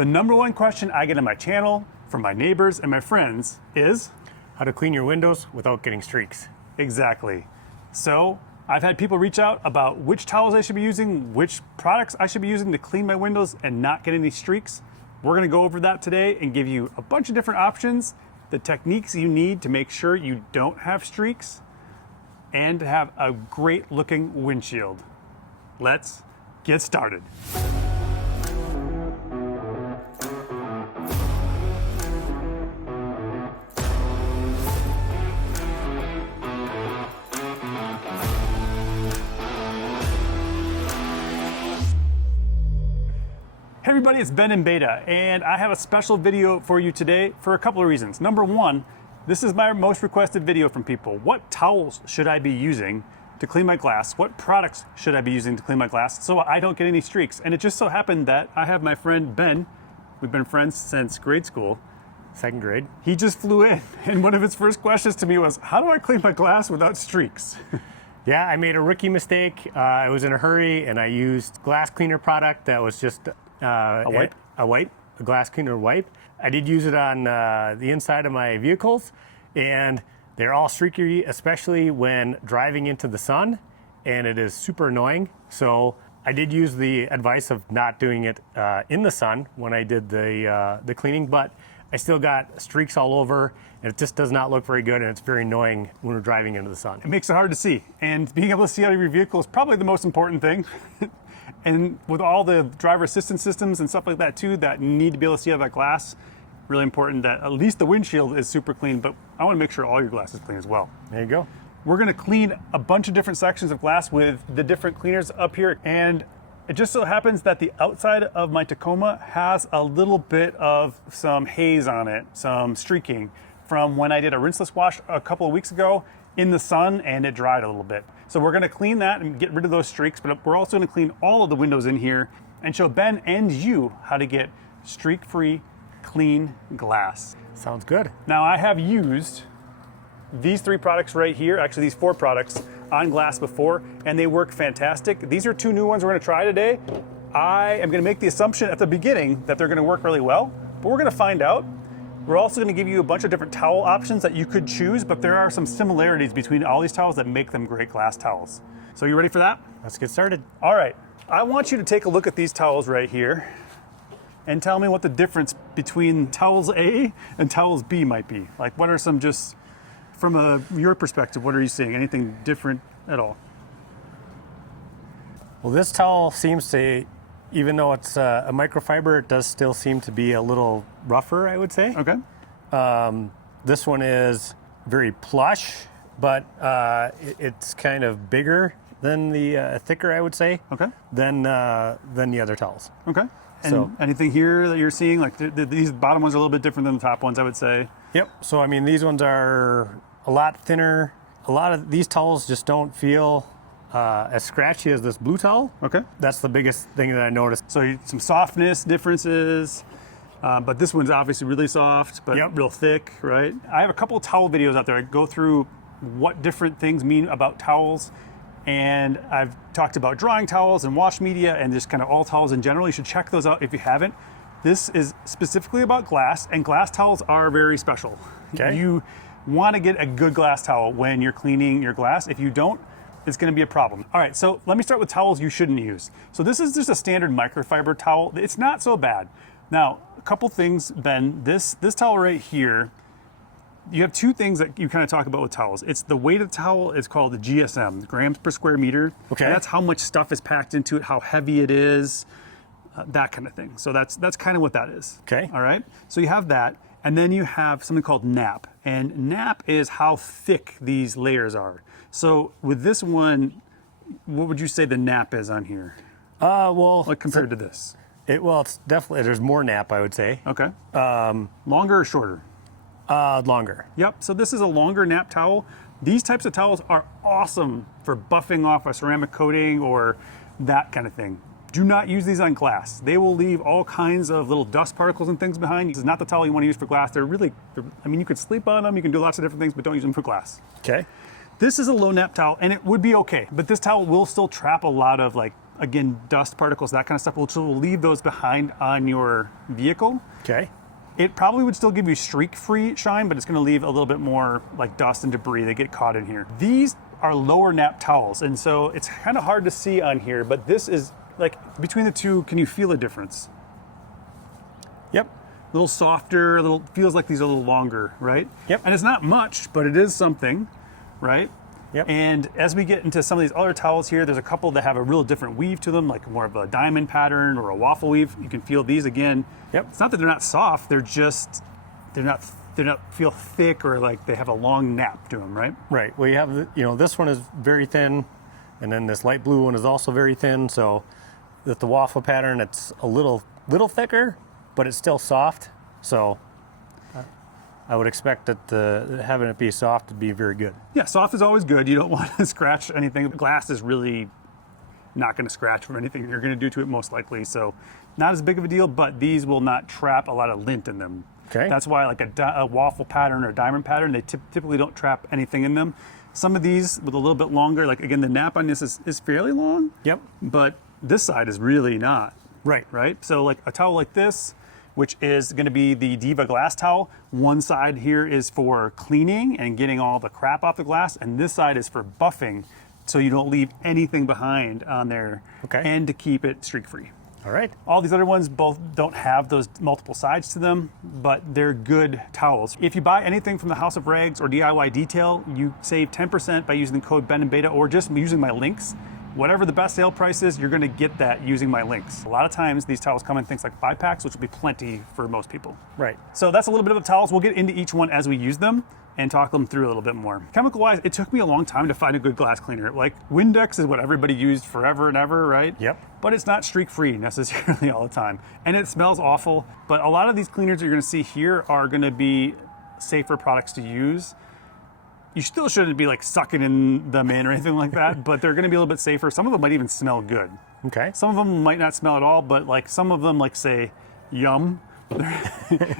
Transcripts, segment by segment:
The #1 question I get on my channel from my neighbors and my friends is how to clean your windows without getting streaks. exactly. So I've had people reach out about which towels I should be using, which products I should be using to clean my windows and not get any streaks. We're gonna go over that today and give you a bunch of different options, the techniques you need to make sure you don't have streaks and to have a great looking windshield. Let's get started. Hey everybody, it's Ben in Beta, and I have a special video for you today for a couple of reasons. #1, this is my most requested video from people. What towels should I be using to clean my glass? What products should I be using to clean my glass so I don't get any streaks? And it just so happened that I have my friend Ben. We've been friends since grade school. 2nd grade. He just flew in, and one of his first questions to me was, how do I clean my glass without streaks? Yeah, I made a rookie mistake. I was in a hurry and I used glass cleaner product that was just a glass cleaner wipe. I did use it on the inside of my vehicles, and they're all streaky, especially when driving into the sun, and it is super annoying. So I did use the advice of not doing it in the sun when I did the cleaning, but I still got streaks all over, and it just does not look very good, and it's very annoying when we're driving into the sun. It makes it hard to see, and being able to see out of your vehicle is probably the most important thing. And with all the driver assistance systems and stuff like that too, that need to be able to see out of that glass, really important that at least the windshield is super clean, but I want to make sure all your glass is clean as well. There you go. We're going to clean a bunch of different sections of glass with the different cleaners up here, and it just so happens that the outside of my Tacoma has a little bit of some haze on it, some streaking from when I did a rinseless wash a couple of weeks ago in the sun, and it dried a little bit. So we're gonna clean that and get rid of those streaks, but we're also gonna clean all of the windows in here and show Ben and you how to get streak-free, clean glass. Sounds good. Now I have used these 3 products right here, actually these 4 products on glass before, and they work fantastic. These are 2 new ones we're gonna try today. I am gonna make the assumption at the beginning that they're gonna work really well, but we're gonna find out. We're also gonna give you a bunch of different towel options that you could choose, but there are some similarities between all these towels that make them great glass towels. So you ready for that? Let's get started. All right, I want you to take a look at these towels right here and tell me what the difference between towels A and towels B might be. Like, what are some, just from your perspective, what are you seeing? Anything different at all? Well, this towel seems to, even though it's a microfiber, it does still seem to be a little rougher, I would say. Okay. This one is very plush, but it's kind of bigger than the thicker, I would say. Okay. Than the other towels. Okay. And So, anything here that you're seeing, like these bottom ones are a little bit different than the top ones, I would say. yep. So I mean, these ones are a lot thinner. A lot of these towels just don't feel as scratchy as this blue towel. Okay. That's the biggest thing that I noticed. So some softness differences, but this one's obviously really soft, but Yep. real thick, right? I have a couple of towel videos out there. I go through what different things mean about towels, and I've talked about drying towels and wash media and just kind of all towels in general. You should check those out if you haven't. This is specifically about glass, and glass towels are very special. Okay. You want to get a good glass towel when you're cleaning your glass. If you don't, it's going to be a problem. All right, so let me start with towels you shouldn't use. So this is just a standard microfiber towel. It's not so bad. Now, a couple things, Ben. This towel right here, you have 2 things that you kind of talk about with towels. It's the weight of the towel is called the GSM, grams per square meter. Okay. And that's how much stuff is packed into it, how heavy it is, that kind of thing. So that's kind of what that is. Okay. All right. So you have that, and then you have something called nap, and nap is how thick these layers are. So with this one, what would you say the nap is on here? Well, Like compared to this? it's definitely, there's more nap, I would say. Okay. Longer or shorter? Longer. Yep, so this is a longer nap towel. These types of towels are awesome for buffing off a ceramic coating or that kind of thing. Do not use these on glass. They will leave all kinds of little dust particles and things behind. This is not the towel you want to use for glass. I mean, you could sleep on them, you can do lots of different things, but don't use them for glass. Okay. This is a low nap towel, and it would be okay, but this towel will still trap a lot of like again, dust particles, that kind of stuff, which will leave those behind on your vehicle. Okay. It probably would still give you streak-free shine, but it's going to leave a little bit more like dust and debris that get caught in here. These are lower nap towels, and so it's kind of hard to see on here, but this is like between the two, can you feel a difference? Yep. A little softer, a little, feels like these are a little longer, right? Yep. And it's not much, but it is something, right? Yep. And as we get into some of these other towels here, there's a couple that have a real different weave to them, like more of a diamond pattern or a waffle weave. You can feel these again. Yep. It's not that they're not soft, they're just, they're not feel thick or like they have a long nap to them, right? Right. Well, you have, this one is very thin, and then this light blue one is also very thin. So with the waffle pattern, it's a little thicker, but it's still soft. So I would expect that having it be soft would be very good. Yeah, soft is always good. You don't want to scratch anything. Glass is really not going to scratch from anything you're going to do to it most likely. So not as big of a deal, but these will not trap a lot of lint in them. Okay. That's why like a waffle pattern or a diamond pattern, they typically don't trap anything in them. Some of these with a little bit longer, like again, the nap on this is fairly long. Yep. But this side is really not. Right. Right? So like a towel like this, which is going to be the Diva glass towel. One side here is for cleaning and getting all the crap off the glass, and this side is for buffing, so you don't leave anything behind on there, okay, and to keep it streak-free. All right. All these other ones both don't have those multiple sides to them, but they're good towels. If you buy anything from the House of Rags or DIY Detail, you save 10% by using the code Ben and Beta or just using my links. Whatever the best sale price is, you're going to get that using my links. A lot of times these towels come in things like 5-packs, which will be plenty for most people. Right. So that's a little bit of the towels. We'll get into each one as we use them and talk them through a little bit more. Chemical-wise, it took me a long time to find a good glass cleaner. Like Windex is what everybody used forever and ever, right? Yep. But it's not streak-free necessarily all the time. And it smells awful. But a lot of these cleaners you're going to see here are going to be safer products to use. You still shouldn't be like sucking them in or anything like that, but they're going to be a little bit safer. Some of them might even smell good. Okay. Some of them might not smell at all, but like some of them, like say Yum,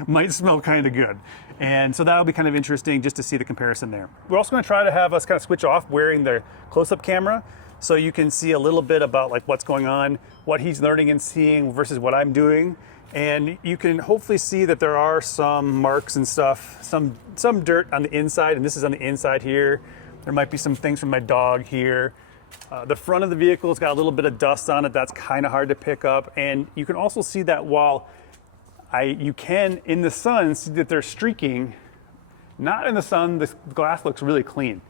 might smell kind of good. And so that'll be kind of interesting just to see the comparison there. We're also going to try to have us kind of switch off wearing the close-up camera so you can see a little bit about like what's going on, what he's learning and seeing versus what I'm doing. And you can hopefully see that there are some marks and stuff, some dirt on the inside, and this is on the inside here. There might be some things from my dog here. The front of the vehicle has got a little bit of dust on it. That's kind of hard to pick up. And you can also see that while you can, in the sun, see that they're streaking. Not in the sun, the glass looks really clean.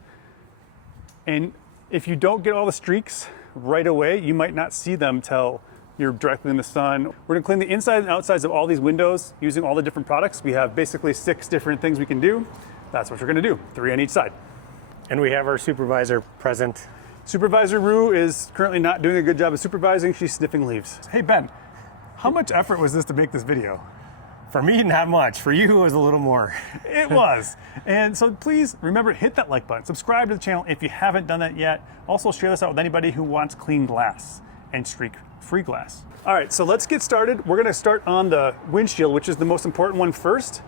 And if you don't get all the streaks right away, you might not see them till you're directly in the sun. We're gonna clean the inside and outsides of all these windows using all the different products. We have basically 6 different things we can do. That's what we're gonna do, 3 on each side. And we have our supervisor present. Supervisor Rue is currently not doing a good job of supervising. She's sniffing leaves. Hey Ben, how much effort was this to make this video? For me, not much. For you, it was a little more. It was. And so please remember, hit that like button. Subscribe to the channel if you haven't done that yet. Also share this out with anybody who wants clean glass and streak-free glass. All right, so let's get started. We're gonna start on the windshield, which is the most important one first,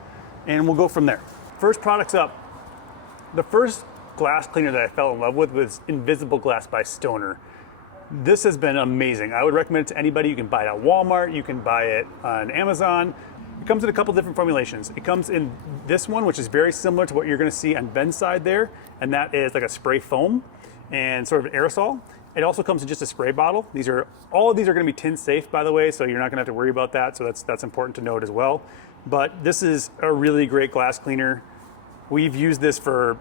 and we'll go from there. First products up. The first glass cleaner that I fell in love with was Invisible Glass by Stoner. This has been amazing. I would recommend it to anybody. You can buy it at Walmart, you can buy it on Amazon. It comes in a couple different formulations. It comes in this one, which is very similar to what you're gonna see on Ben's side there, and that is like a spray foam and sort of an aerosol. It also comes in just a spray bottle. All of these are gonna be tin safe, by the way, so you're not gonna have to worry about that, so that's important to note as well. But this is a really great glass cleaner. We've used this for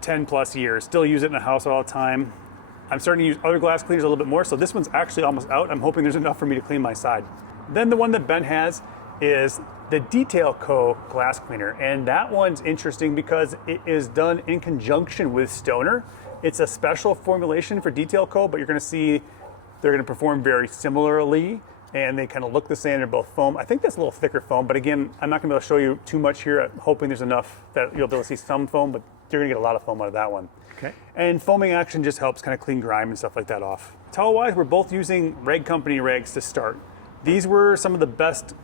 10 plus years, still use it in the house all the time. I'm starting to use other glass cleaners a little bit more, so this one's actually almost out. I'm hoping there's enough for me to clean my side. Then the one that Ben has is the Detail Co. glass cleaner, and that one's interesting because it is done in conjunction with Stoner. It's a special formulation for Detail Co., but you're gonna see they're gonna perform very similarly, and they kind of look the same. They're both foam. I think that's a little thicker foam, but again, I'm not gonna be able to show you too much here. I'm hoping there's enough that you'll be able to see some foam, but you're gonna get a lot of foam out of that one. Okay. And foaming action just helps kind of clean grime and stuff like that off. Towel-wise, we're both using Rag Company rags to start. These were some of the best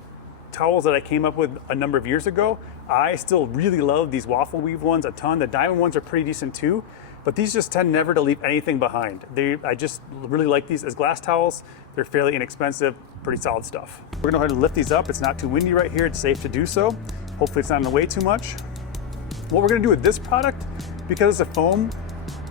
towels that I came up with a number of years ago. I still really love these waffle weave ones a ton. The diamond ones are pretty decent too, but these just tend never to leave anything behind. I just really like these as glass towels. They're fairly inexpensive, pretty solid stuff. We're gonna go ahead and lift these up. It's not too windy right here. It's safe to do so. Hopefully it's not in the way too much. What we're gonna do with this product, because it's a foam,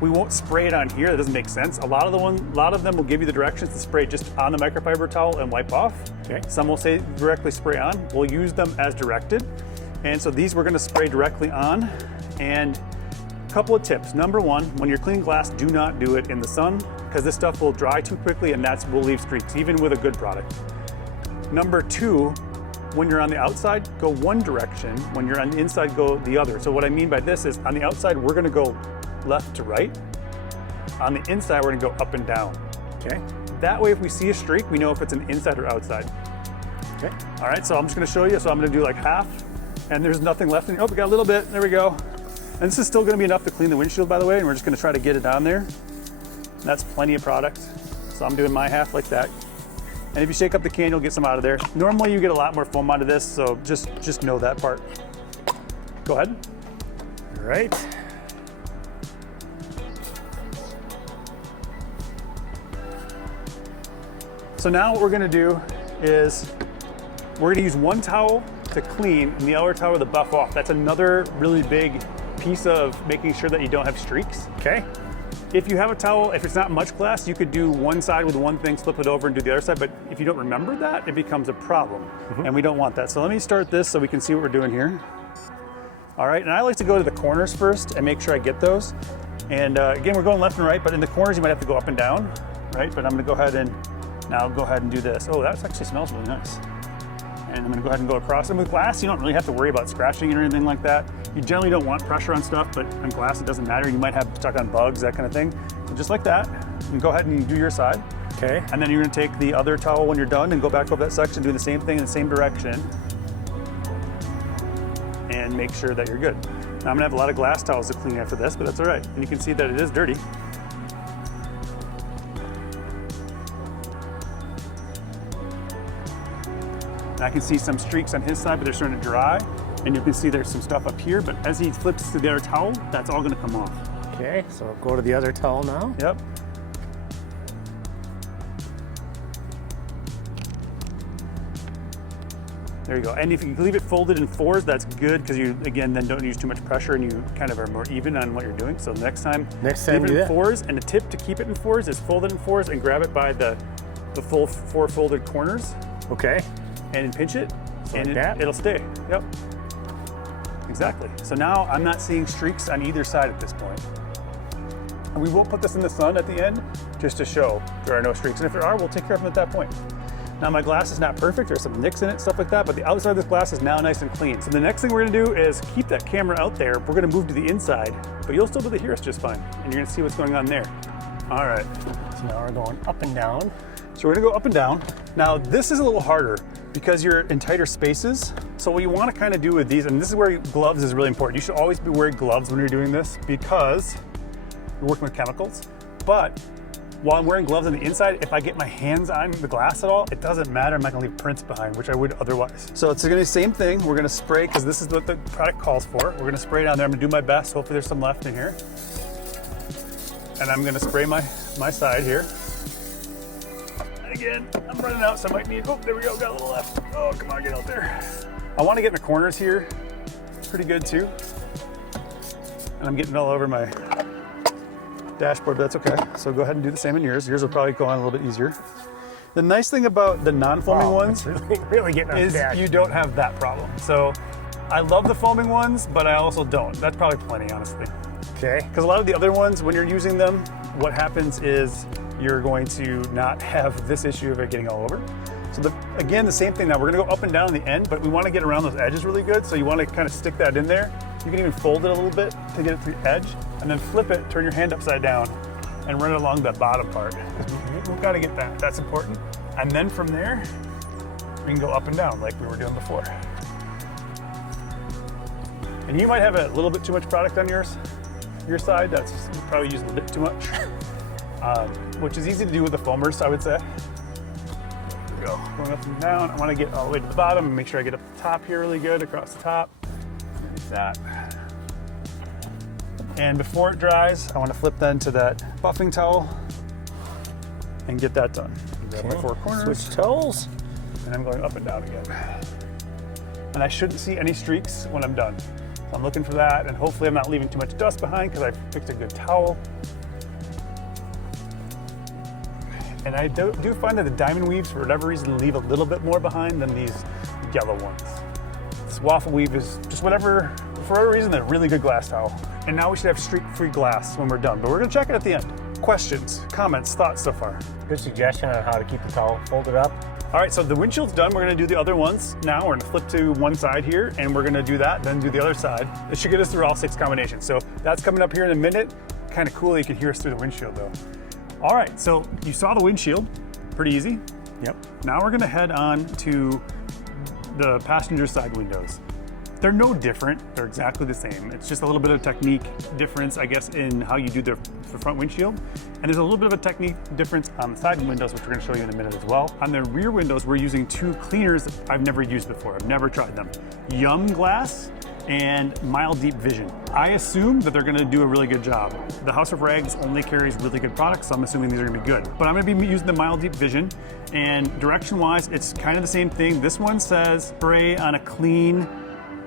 we won't spray it on here. That doesn't make sense. A lot of them will give you the directions to spray just on the microfiber towel and wipe off. Okay. Some will say directly spray on. We'll use them as directed. And so these we're gonna spray directly on. And a couple of tips. Number one, when you're cleaning glass, do not do it in the sun because this stuff will dry too quickly and will leave streaks, even with a good product. Number two, when you're on the outside, go one direction. When you're on the inside, go the other. So what I mean by this is on the outside, we're gonna go left to right. On the inside, we're gonna go up and down. Okay. That way, if we see a streak, we know if it's an inside or outside. Okay. All right, so I'm just gonna show you. So I'm gonna do like half, and there's nothing left in here. Oh, we got a little bit, there we go. And this is still gonna be enough to clean the windshield, by the way, and we're just gonna try to get it on there. And that's plenty of product. So I'm doing my half like that. And if you shake up the can, you'll get some out of there. Normally you get a lot more foam out of this, so just know that part. Go ahead. All right. So now what we're gonna do is we're gonna use one towel to clean and the other towel to buff off. That's another really big piece of making sure that you don't have streaks. Okay. If you have a towel, if it's not much glass, you could do one side with one thing, flip it over and do the other side, but if you don't remember that, it becomes a problem, and we don't want that. So let me start this so we can see what we're doing here. All right, and I like to go to the corners first and make sure I get those. And again, we're going left and right, but in the corners you might have to go up and down, right? But I'm gonna go ahead and do this. Oh, that actually smells really nice. And I'm gonna go ahead and go across. And with glass, you don't really have to worry about scratching it or anything like that. You generally don't want pressure on stuff, but on glass, it doesn't matter. You might have stuck on bugs, that kind of thing. So just like that, and go ahead and do your side. Okay. And then you're gonna take the other towel when you're done and go back over that section, doing the same thing in the same direction. And make sure that you're good. Now I'm gonna have a lot of glass towels to clean after this, but that's all right. And you can see that it is dirty. And I can see some streaks on his side, but they're starting to dry. And you can see there's some stuff up here, but as he flips to the other towel, that's all gonna come off. Okay, so I'll go to the other towel now. Yep. There you go. And if you leave it folded in fours, that's good because you, again, then don't use too much pressure and you kind of are more even on what you're doing. So next time leave it in fours. And the tip to keep it in fours is fold it in fours and grab it by the full four folded corners. Okay. And pinch it, So and like that? it'll stay. Yep. Exactly. So now I'm not seeing streaks on either side at this point. And we will put this in the sun at the end just to show there are no streaks. And if there are, we'll take care of them at that point. Now my glass is not perfect, there's some nicks in it, stuff like that, but the outside of this glass is now nice and clean. So the next thing we're gonna do is keep that camera out there. We're gonna move to the inside, but you'll still be able to hear us just fine. And you're gonna see what's going on there. All right. So now we're going up and down. So we're gonna go up and down. Now this is a little harder because you're in tighter spaces. So what you wanna kind of do with these, and this is where gloves is really important. You should always be wearing gloves when you're doing this because you're working with chemicals. But while I'm wearing gloves on the inside, if I get my hands on the glass at all, it doesn't matter. I'm not gonna leave prints behind, which I would otherwise. So it's gonna be the same thing. We're gonna spray, because this is what the product calls for. We're gonna spray down there. I'm gonna do my best. Hopefully there's some left in here. And I'm gonna spray my side here. Again, I'm running out, so I might need, oh, there we go, got a little left. Oh, come on, get out there. I wanna get in the corners here pretty good too. And I'm getting all over my dashboard, but that's okay. So go ahead and do the same in yours. Yours will probably go on a little bit easier. The nice thing about the non-foaming ones really getting is you don't have that problem. So I love the foaming ones, but I also don't. That's probably plenty, honestly. Okay. Because a lot of the other ones, when you're using them, what happens is you're going to not have this issue of it getting all over. So again, the same thing now. We're gonna go up and down in the end, but we wanna get around those edges really good. So you wanna kind of stick that in there. You can even fold it a little bit to get it to the edge, and then flip it, turn your hand upside down, and run it along the bottom part. We've gotta get that, that's important. And then from there, we can go up and down like we were doing before. And you might have a little bit too much product on your side. That's probably using a bit too much, which is easy to do with the foamers, I would say. we go. Going up and down. I want to get all the way to the bottom and make sure I get up the top here really good, across the top. Like that. And before it dries, I want to flip then to that buffing towel and get that done. Grab my four corners. Switch towels. And I'm going up and down again. And I shouldn't see any streaks when I'm done. So I'm looking for that, and hopefully I'm not leaving too much dust behind because I picked a good towel. And I do find that the diamond weaves, for whatever reason, leave a little bit more behind than these yellow ones. This waffle weave is just whatever, for whatever reason, they're a really good glass towel. And now we should have streak-free glass when we're done, but we're gonna check it at the end. Questions, comments, thoughts so far? Good suggestion on how to keep the towel folded up. All right, so the windshield's done. We're gonna do the other ones. Now we're gonna flip to one side here, and we're gonna do that, then do the other side. It should get us through all 6 combinations. So that's coming up here in a minute. Kind of cool that you can hear us through the windshield though. All right, so you saw the windshield, pretty easy. Yep. Now we're gonna head on to the passenger side windows. They're no different, they're exactly the same. It's just a little bit of technique difference, I guess, in how you do the front windshield. And there's a little bit of a technique difference on the side windows, which we're gonna show you in a minute as well. On the rear windows, we're using 2 cleaners that I've never used before. I've never tried them. Yum Glass and Mild Deep Vision. I assume that they're gonna do a really good job. The House of Rags only carries really good products, so I'm assuming these are gonna be good. But I'm gonna be using the Mild Deep Vision, and direction-wise, it's kind of the same thing. This one says spray on a clean,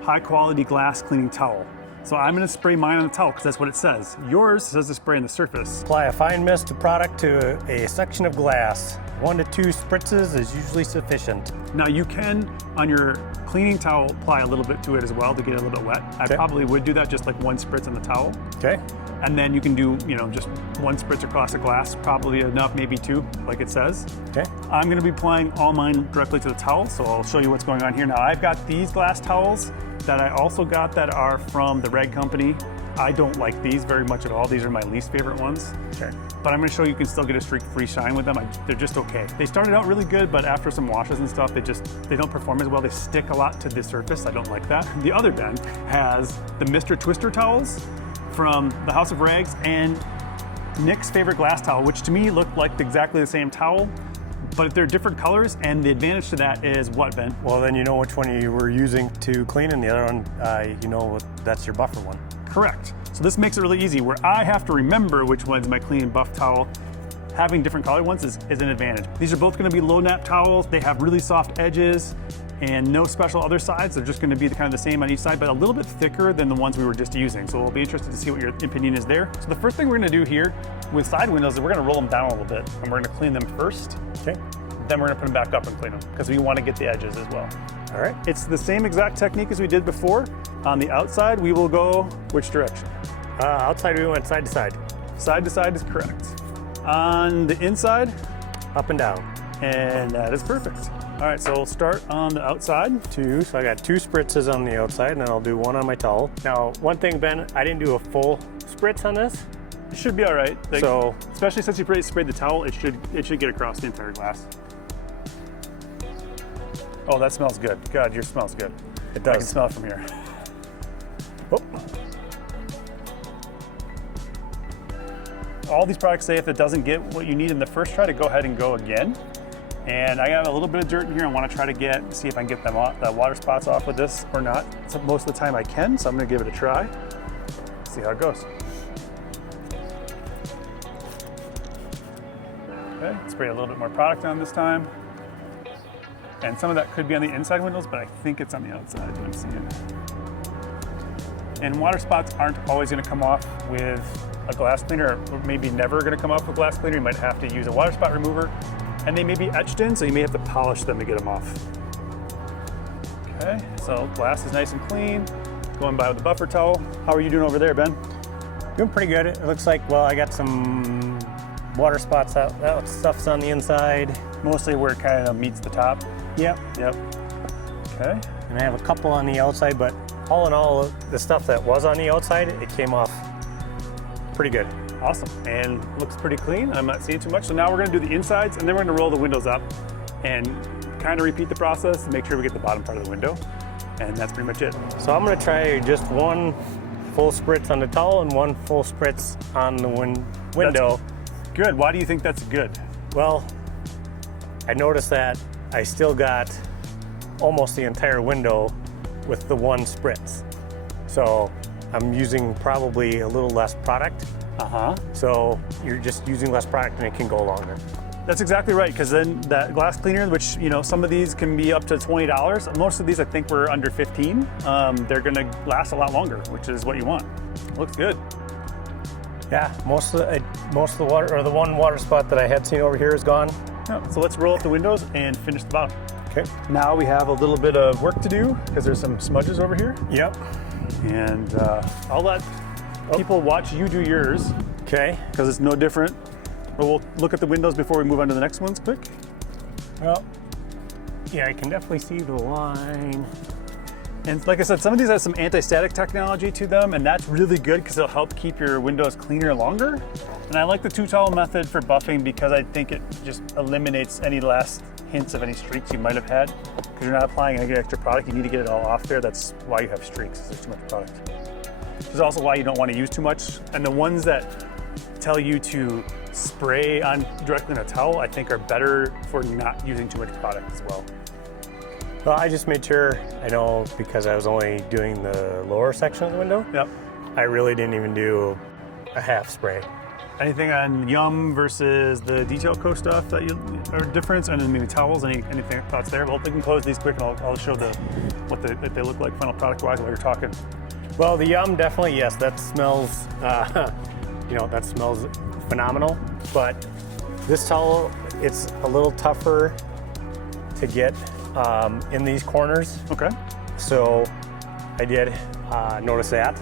high quality glass cleaning towel. So I'm gonna spray mine on the towel because that's what it says. Yours says to spray on the surface. Apply a fine mist of product to a section of glass. 1 to 2 spritzes is usually sufficient. Now you can, on your cleaning towel, apply a little bit to it as well to get it a little bit wet. I probably would do that, just like 1 spritz on the towel. Okay. And then you can do, just 1 spritz across the glass, probably enough, maybe 2, like it says. Okay. I'm gonna be applying all mine directly to the towel, so I'll show you what's going on here. Now I've got these glass towels that I also got that are from the Rag Company. I don't like these very much at all. These are my least favorite ones. Okay. But I'm gonna show you can still get a streak-free shine with them. They're just okay. They started out really good, but after some washes and stuff, they don't perform as well. They stick a lot to the surface. I don't like that. The other Ben has the Mr. Twister towels from the House of Rags and Nick's favorite glass towel, which to me looked like exactly the same towel, but they're different colors, and the advantage to that is what, Ben? Well, then you know which one you were using to clean, and the other one, that's your buffer one. Correct. So this makes it really easy, where I have to remember which one's my clean and buff towel. Having different colored ones is an advantage. These are both gonna be low nap towels. They have really soft edges and no special other sides. They're just gonna be kind of the same on each side, but a little bit thicker than the ones we were just using. So we'll be interested to see what your opinion is there. So the first thing we're gonna do here with side windows is we're gonna roll them down a little bit, and we're gonna clean them first. Okay. Then we're gonna put them back up and clean them, because we wanna get the edges as well. All right. It's the same exact technique as we did before. On the outside, we will go which direction? Outside, we went side to side. Side to side is correct. On the inside, Up and down. and that is perfect. All right, so we'll start on the outside. 2, so I got 2 spritzes on the outside, and then I'll do 1 on my towel. Now, one thing, Ben, I didn't do a full spritz on this. It should be all right. So, especially since you sprayed the towel, it should get across the entire glass. Oh, that smells good. God, yours smells good. it I can does. smell it from here. Oh. All these products say if it doesn't get what you need in the first try, to go ahead and go again. And I got a little bit of dirt in here. I want to try to see if I can get them off, the water spots off with this or not. So most of the time I can, so I'm going to give it a try. See how it goes. Okay, spray a little bit more product on this time. And some of that could be on the inside windows, but I think it's on the outside. Let me see it. And water spots aren't always going to come off with a glass cleaner, or maybe never going to come off with glass cleaner. You might have to use a water spot remover, and they may be etched in, so you may have to polish them to get them off. Okay, so glass is nice and clean. Going by with the buffer towel. How are you doing over there, Ben? Doing pretty good. It looks like, well, I got some water spots out. That stuff's on the inside. Mostly where it kind of meets the top. Yep. Okay. And I have a couple on the outside, but all in all, the stuff that was on the outside, it came off pretty good. Awesome, and looks pretty clean. I'm not seeing too much. So now we're gonna do the insides, and then we're gonna roll the windows up and kind of repeat the process to make sure we get the bottom part of the window. And that's pretty much it. So I'm gonna try just 1 full spritz on the towel and 1 full spritz on the window. Good, why do you think that's good? Well, I noticed that I still got almost the entire window with the one spritz. So I'm using probably a little less product. So you're just using less product and it can go longer. That's exactly right, because then that glass cleaner, which, you know, some of these can be up to $20. Most of these I think were under 15. They're gonna last a lot longer, which is what you want. Looks good. Yeah, most of the water, or the one water spot that I had seen over here is gone. Yeah, so let's roll up the windows and finish the bottom. Okay. Now we have a little bit of work to do because there's some smudges over here. Yep. And I'll let people watch you do yours. Okay. Because it's no different. But we'll look at the windows before we move on to the next ones quick. Well, yeah, I can definitely see the line. And like I said, some of these have some anti-static technology to them, and that's really good because it'll help keep your windows cleaner longer. And I like the two-towel method for buffing because I think it just eliminates any last hints of any streaks you might have had. Because you're not applying any extra product, you need to get it all off there. That's why you have streaks, is there's too much product. This is also why you don't want to use too much. And the ones that tell you to spray on directly on a towel, I think are better for not using too much product as well. Well, I just made sure, I know because I was only doing the lower section of the window. Yep. I really didn't even do a half spray. Anything on Yum versus the Detail Co stuff that you are difference, and then maybe towels? Anything thoughts there? Well, we can close these quick, and I'll show what they look like final product wise while you're talking. Well, the Yum definitely, yes, that smells, that smells phenomenal. But this towel, it's a little tougher to get in these corners. Okay. So I did notice that.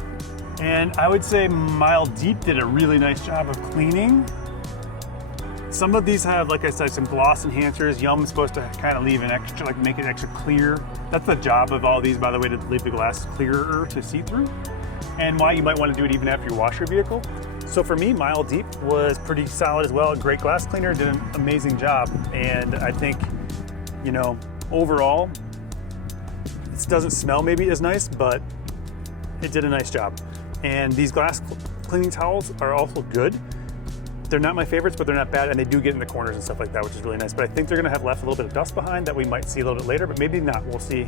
And I would say Mild Deep did a really nice job of cleaning. Some of these have, like I said, some gloss enhancers. Yum is supposed to kind of leave an extra, like make it extra clear. That's the job of all these, by the way, to leave the glass clearer to see through. And why you might want to do it even after you wash your vehicle. So for me, Mild Deep was pretty solid as well. Great glass cleaner, did an amazing job. And I think, overall, it doesn't smell maybe as nice, but it did a nice job. And these glass cleaning towels are also good. They're not my favorites, but they're not bad, and they do get in the corners and stuff like that, which is really nice. But I think they're gonna have left a little bit of dust behind that we might see a little bit later, but maybe not, we'll see.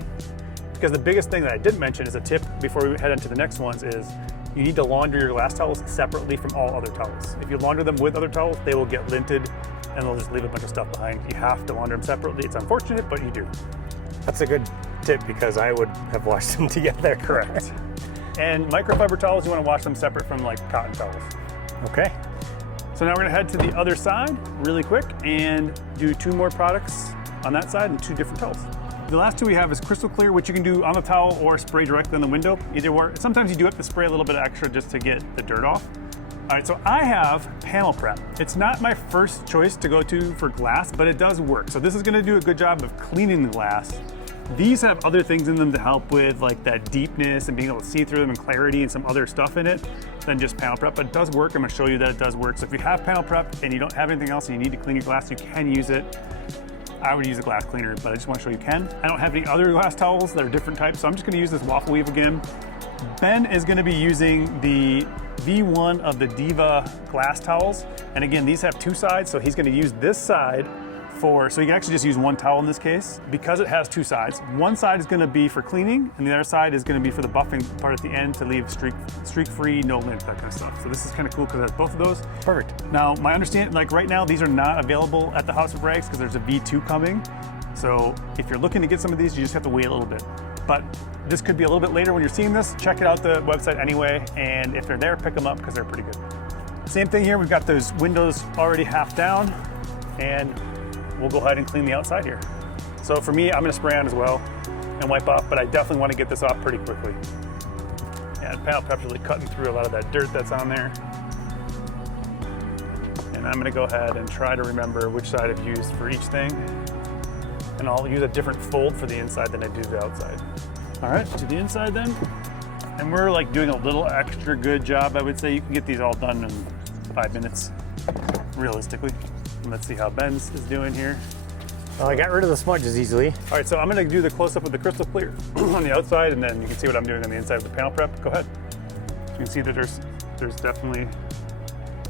Because the biggest thing that I didn't mention is a tip before we head into the next ones is you need to launder your glass towels separately from all other towels. If you launder them with other towels, they will get linted and they'll just leave a bunch of stuff behind. You have to launder them separately. It's unfortunate, but you do. That's a good tip because I would have washed them together. Correct. And microfiber towels, you want to wash them separate from like cotton towels. Okay. So now we're gonna head to the other side really quick and do 2 more products on that side and 2 different towels. The last 2 we have is crystal clear, which you can do on the towel or spray directly on the window. Either way, sometimes you do have to spray a little bit extra just to get the dirt off. All right, so I have panel prep. It's not my first choice to go to for glass, but it does work. So this is gonna do a good job of cleaning the glass. These have other things in them to help with like that deepness and being able to see through them and clarity and some other stuff in it than just panel prep, but it does work. I'm gonna show you that it does work. So if you have panel prep and you don't have anything else and you need to clean your glass, you can use it. I would use a glass cleaner, but I just wanna show you can. I don't have any other glass towels that are different types, so I'm just gonna use this waffle weave again. Ben is gonna be using the V1 of the Diva glass towels. And again, these have 2 sides, so he's gonna use this side so you can actually just use 1 towel in this case. Because it has 2 sides, one side is gonna be for cleaning, and the other side is gonna be for the buffing part at the end to leave streak-free, no lint, that kind of stuff. So this is kind of cool because it has both of those. Perfect. Now, my understanding, like right now, these are not available at the House of Rags because there's a V2 coming. So if you're looking to get some of these, you just have to wait a little bit. But this could be a little bit later when you're seeing this. Check it out the website anyway, and if they're there, pick them up because they're pretty good. Same thing here, we've got those windows already half down, and we'll go ahead and clean the outside here. So for me, I'm gonna spray on as well and wipe off, but I definitely wanna get this off pretty quickly. Yeah, panel prep's really cutting through a lot of that dirt that's on there. And I'm gonna go ahead and try to remember which side I've used for each thing. And I'll use a different fold for the inside than I do the outside. All right, to the inside then. And we're like doing a little extra good job, I would say. You can get these all done in 5 minutes, realistically. Let's see how Ben's is doing here. Well, I got rid of the smudges easily. All right, so I'm gonna do the close-up with the crystal clear on the outside, and then you can see what I'm doing on the inside with the panel prep. Go ahead. You can see that there's definitely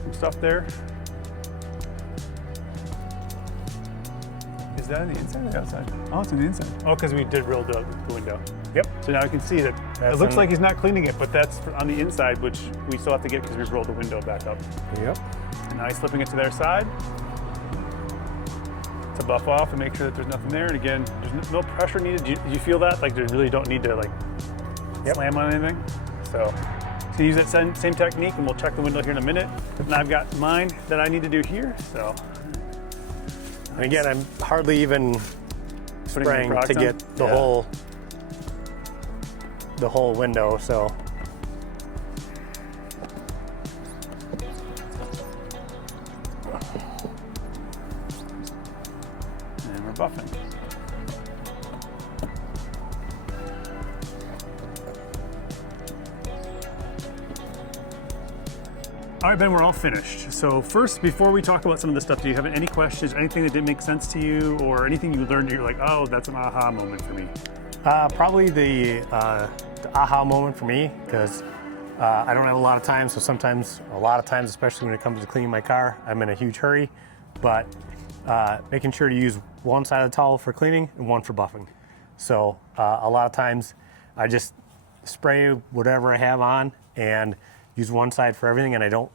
some stuff there. Is that on the inside or the outside? Oh, it's on the inside. Oh, because we did roll the window. Yep. So now we can see that it looks like he's not cleaning it, but that's on the inside, which we still have to get because we've rolled the window back up. Yep. And now he's slipping it to their side to buff off and make sure that there's nothing there. And again, there's no pressure needed. Do you feel that? Like, they really don't need to like slam on anything. So use that same technique, and we'll check the window here in a minute. And I've got mine that I need to do here. So, and again, I'm hardly even spraying to get the whole window. So. And we're buffing. All right, Ben, we're all finished. So first, before we talk about some of this stuff, do you have any questions, anything that didn't make sense to you, or anything you learned you're like, oh, that's an aha moment for me? Probably the aha moment for me, because I don't have a lot of time, so sometimes, a lot of times, especially when it comes to cleaning my car, I'm in a huge hurry, but making sure to use one side of the towel for cleaning and one for buffing. So a lot of times I just spray whatever I have on and use one side for everything, and I don't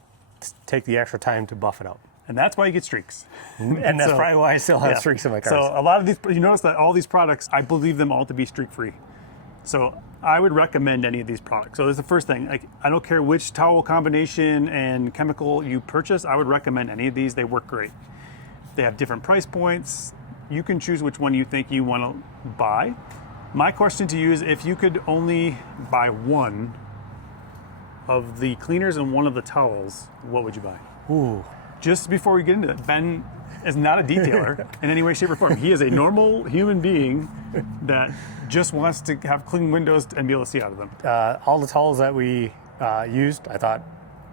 take the extra time to buff it out. And that's why you get streaks. And that's probably why I still have streaks in my car. So a lot of these, you notice that all these products, I believe them all to be streak-free. So I would recommend any of these products. So that's the first thing. Like, I don't care which towel combination and chemical you purchase, I would recommend any of these. They work great. They have different price points. You can choose which one you think you want to buy. My question to you is, if you could only buy one of the cleaners and one of the towels, what would you buy? Ooh. Just before we get into that, Ben is not a detailer in any way, shape, or form. He is a normal human being that just wants to have clean windows and be able to see out of them. All the towels that we used, I thought,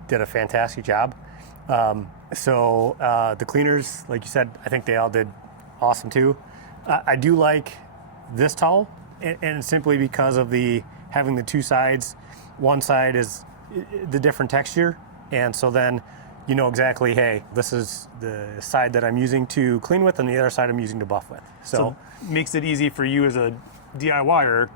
did a fantastic job. So the cleaners, like you said, I think they all did awesome too. I do like this towel, and simply because of having the two sides. One side is the different texture, and so then you know exactly, hey, this is the side that I'm using to clean with, and the other side I'm using to buff with. So makes it easy for you as a DIYer.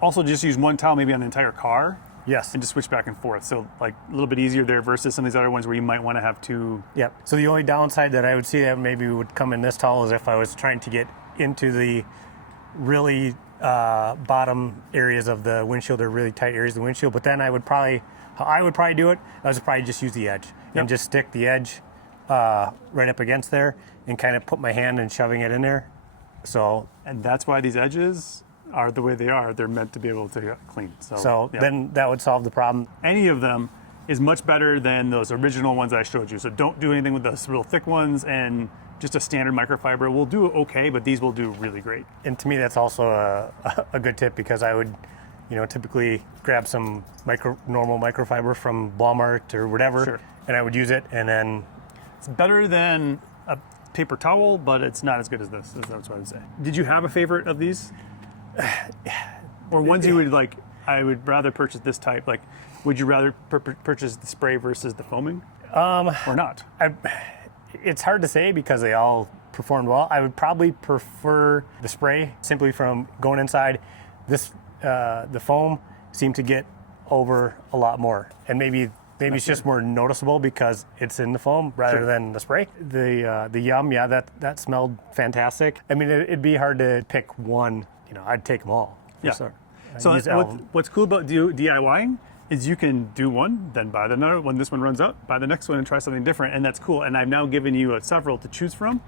Also, just use one towel maybe on the entire car. Yes. And just switch back and forth. So like a little bit easier there versus some of these other ones where you might want to have two. Yep. So the only downside that I would see that maybe would come in this towel is if I was trying to get into the really bottom areas of the windshield, or really tight areas of the windshield. But then how I would probably do it, I would probably just use the edge and just stick the edge right up against there and kind of put my hand and shoving it in there. So, and that's why these edges are the way they are. They're meant to be able to clean. So then that would solve the problem. Any of them is much better than those original ones I showed you. So don't do anything with those real thick ones, and just a standard microfiber will do okay, but these will do really great. And to me, that's also a good tip, because I would, typically grab some normal microfiber from Walmart or whatever, and I would use it, and then it's better than a paper towel, but it's not as good as this. That's what I would say. Did you have a favorite of these? Or ones you would like, I would rather purchase this type, like, would you rather purchase the spray versus the foaming? Or not? It's hard to say because they all performed well. I would probably prefer the spray, simply from going inside. The foam seemed to get over a lot more, and maybe it's just more noticeable because it's in the foam rather than the spray. The Yum, that smelled fantastic. I mean, it'd be hard to pick one. I'd take them all. So what's cool about DIYing is you can do one, then buy another. When this one runs out, buy the next one and try something different, and that's cool. And I've now given you several to choose from,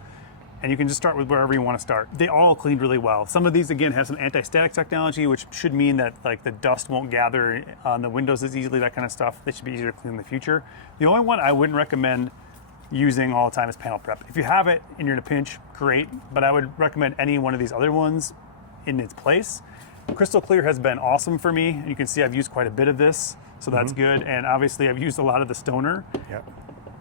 and you can just start with wherever you want to start. They all cleaned really well. Some of these, again, have some anti-static technology, which should mean that like the dust won't gather on the windows as easily, that kind of stuff. They should be easier to clean in the future. The only one I wouldn't recommend using all the time is panel prep. If you have it and you're in a pinch, great, but I would recommend any one of these other ones in its place. Crystal Clear has been awesome for me. You can see I've used quite a bit of this, so that's good. And obviously I've used a lot of the Stoner. Yep.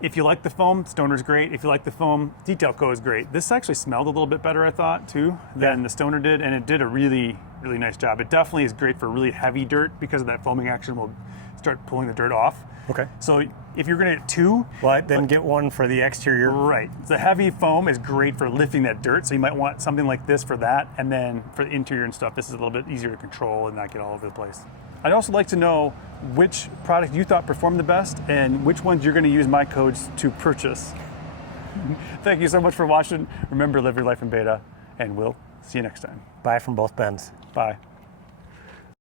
If you like the foam, Stoner's great. If you like the foam, Detail Co is great. This actually smelled a little bit better, I thought, too, than the Stoner did, and it did a really, really nice job. It definitely is great for really heavy dirt because of that foaming action will start pulling the dirt off. Okay. So if you're gonna get two, Well, then get one for the exterior. right. The heavy foam is great for lifting that dirt, so you might want something like this for that, and then for the interior and stuff, this is a little bit easier to control and not get all over the place. I'd also like to know which product you thought performed the best and which ones you're gonna use my codes to purchase. Thank you so much for watching. Remember, live your life in beta, and we'll see you next time. Buy from both Bens. Bye.